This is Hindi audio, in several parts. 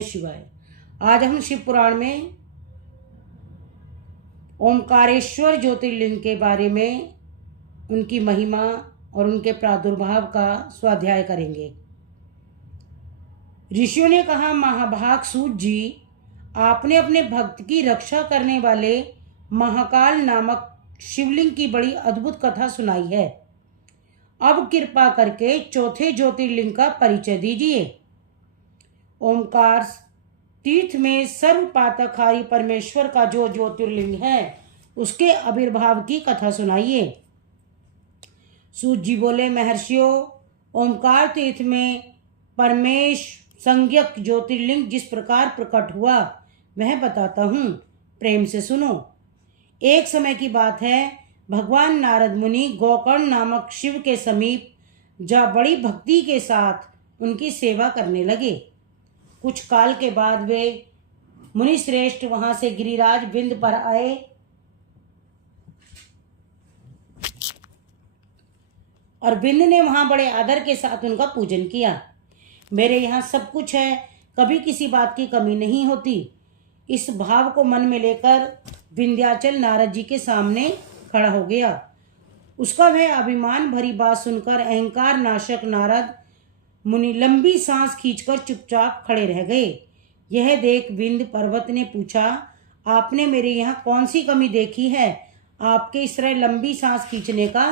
शिवाय। आज हम शिव पुराण में ओमकारेश्वर ज्योतिर्लिंग के बारे में, उनकी महिमा और उनके प्रादुर्भाव का स्वाध्याय करेंगे। ऋषियों ने कहा, महाभाग सूत जी, आपने अपने भक्त की रक्षा करने वाले महाकाल नामक शिवलिंग की बड़ी अद्भुत कथा सुनाई है। अब कृपा करके चौथे ज्योतिर्लिंग का परिचय दीजिए। ओमकार तीर्थ में सर्वपातकहारी परमेश्वर का जो ज्योतिर्लिंग है, उसके आविर्भाव की कथा सुनाइए। सूत जी बोले, महर्षियों, ओमकार तीर्थ में परमेश संज्ञक ज्योतिर्लिंग जिस प्रकार प्रकट हुआ वह बताता हूँ, प्रेम से सुनो। एक समय की बात है, भगवान नारद मुनि गोकर्ण नामक शिव के समीप जा बड़ी भक्ति के साथ उनकी सेवा करने लगे। कुछ काल के बाद वे मुनि श्रेष्ठ वहां से गिरिराज बिंद पर आए और बिंद ने वहां बड़े आदर के साथ उनका पूजन किया। मेरे यहाँ सब कुछ है, कभी किसी बात की कमी नहीं होती। इस भाव को मन में लेकर विंध्याचल नारद जी के सामने खड़ा हो गया। उसका वह अभिमान भरी बात सुनकर अहंकार नाशक नारद मुनि लंबी सांस खींचकर चुपचाप खड़े रह गए। यह देख विंध्य पर्वत ने पूछा, आपने मेरे यहाँ कौन सी कमी देखी है? आपके इस तरह लंबी सांस खींचने का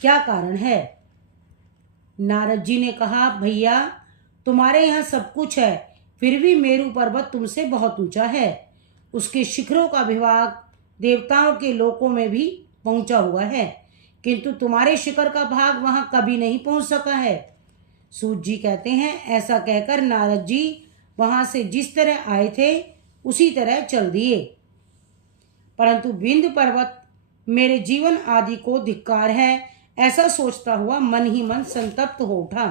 क्या कारण है? नारद जी ने कहा, भैया, तुम्हारे यहाँ सब कुछ है, फिर भी मेरू पर्वत तुमसे बहुत ऊंचा है। उसके शिखरों का विभाग देवताओं के लोकों में भी पहुंचा हुआ है, किंतु तुम्हारे शिखर का भाग वहां कभी नहीं पहुंच सका है। सूत जी कहते हैं, ऐसा कहकर नारद जी वहां से जिस तरह आए थे उसी तरह चल दिए। परंतु विंध्य पर्वत मेरे जीवन आदि को धिक्कार है, ऐसा सोचता हुआ मन ही मन संतप्त हो उठा।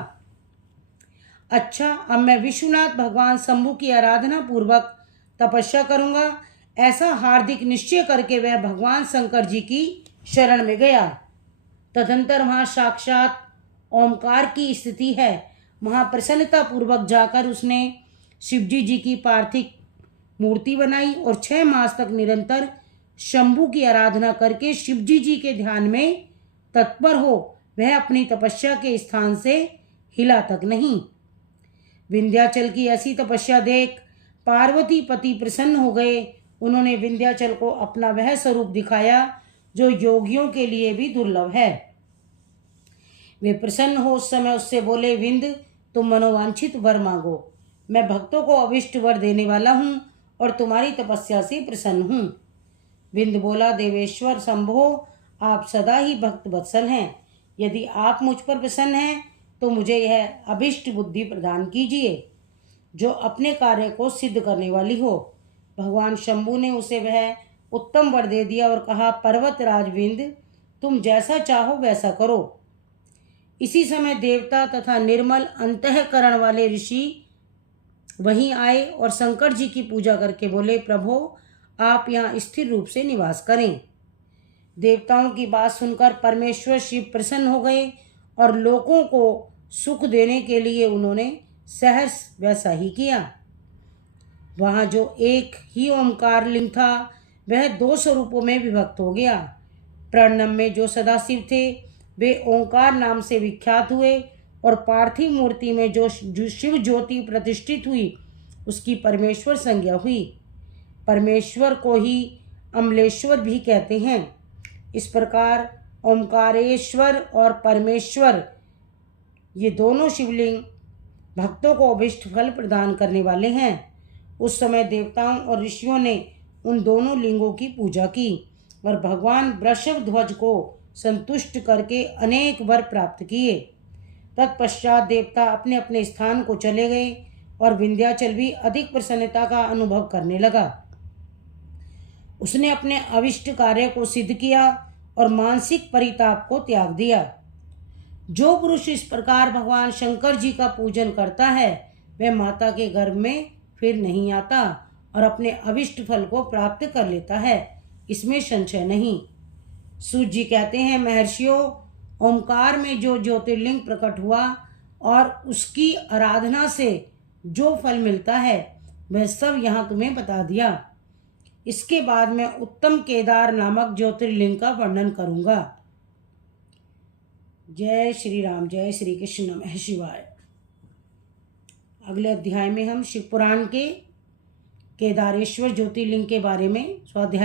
अच्छा, अब मैं विश्वनाथ भगवान शंभु की आराधना पूर्वक तपस्या करूंगा, ऐसा हार्दिक निश्चय करके वह भगवान शंकर जी की शरण में गया। तदंतर वहां साक्षात ओमकार की स्थिति है। वहां प्रसन्नता पूर्वक जाकर उसने शिवजी जी की पार्थिव मूर्ति बनाई और 6 मास तक निरंतर शंभु की आराधना करके शिवजी जी के ध्यान में तत्पर हो वह अपनी तपस्या के स्थान से हिला तक नहीं। विंध्याचल की ऐसी तपस्या देख पार्वती पति प्रसन्न हो गए। उन्होंने विंध्याचल को अपना वह स्वरूप दिखाया जो योगियों के लिए भी दुर्लभ है। वे प्रसन्न हो उस समय उससे बोले, विंध्य, तुम मनोवांछित वर मांगो, मैं भक्तों को अभिष्ट वर देने वाला हूँ और तुम्हारी तपस्या से प्रसन्न हूँ। विंध्य बोला, देवेश्वर शंभो, आप सदा ही भक्त वत्सल हैं। यदि आप मुझ पर प्रसन्न हैं तो मुझे यह अभिष्ट बुद्धि प्रदान कीजिए जो अपने कार्य को सिद्ध करने वाली हो। भगवान शंभु ने उसे वह उत्तम वर दे दिया और कहा, पर्वतराज विंध्य, तुम जैसा चाहो वैसा करो। इसी समय देवता तथा निर्मल अंतःकरण वाले ऋषि वहीं आए और शंकर जी की पूजा करके बोले, प्रभो, आप यहाँ स्थिर रूप से निवास करें। देवताओं की बात सुनकर परमेश्वर शिव प्रसन्न हो गए और लोगों को सुख देने के लिए उन्होंने सहर्ष वैसा ही किया। वहाँ जो एक ही ओमकार लिंग था वह 2 स्वरूपों में विभक्त हो गया। प्रणम में जो सदाशिव थे वे ओंकार नाम से विख्यात हुए और पार्थिव मूर्ति में जो शिव ज्योति प्रतिष्ठित हुई उसकी परमेश्वर संज्ञा हुई। परमेश्वर को ही अमलेश्वर भी कहते हैं। इस प्रकार ओमकारेश्वर और परमेश्वर ये दोनों शिवलिंग भक्तों को अभिष्ट फल प्रदान करने वाले हैं। उस समय देवताओं और ऋषियों ने उन दोनों लिंगों की पूजा की और भगवान वृषभध्वज को संतुष्ट करके अनेक वर प्राप्त किए। तत्पश्चात देवता अपने अपने स्थान को चले गए और विंध्याचल भी अधिक प्रसन्नता का अनुभव करने लगा। उसने अपने अविष्ट कार्य को सिद्ध किया और मानसिक परिताप को त्याग दिया। जो पुरुष इस प्रकार भगवान शंकर जी का पूजन करता है वह माता के गर्भ में फिर नहीं आता और अपने अविष्ट फल को प्राप्त कर लेता है, इसमें संशय नहीं। सूत जी कहते हैं, महर्षियों, ओमकार में जो ज्योतिर्लिंग प्रकट हुआ और उसकी आराधना से जो फल मिलता है मैं सब यहाँ तुम्हें बता दिया। इसके बाद मैं उत्तम केदार नामक ज्योतिर्लिंग का वर्णन करूँगा। जय श्री राम, जय श्री कृष्ण, नमः शिवाय। अगले अध्याय में हम शिव पुराण के केदारेश्वर ज्योतिर्लिंग के बारे में स्वाध्याय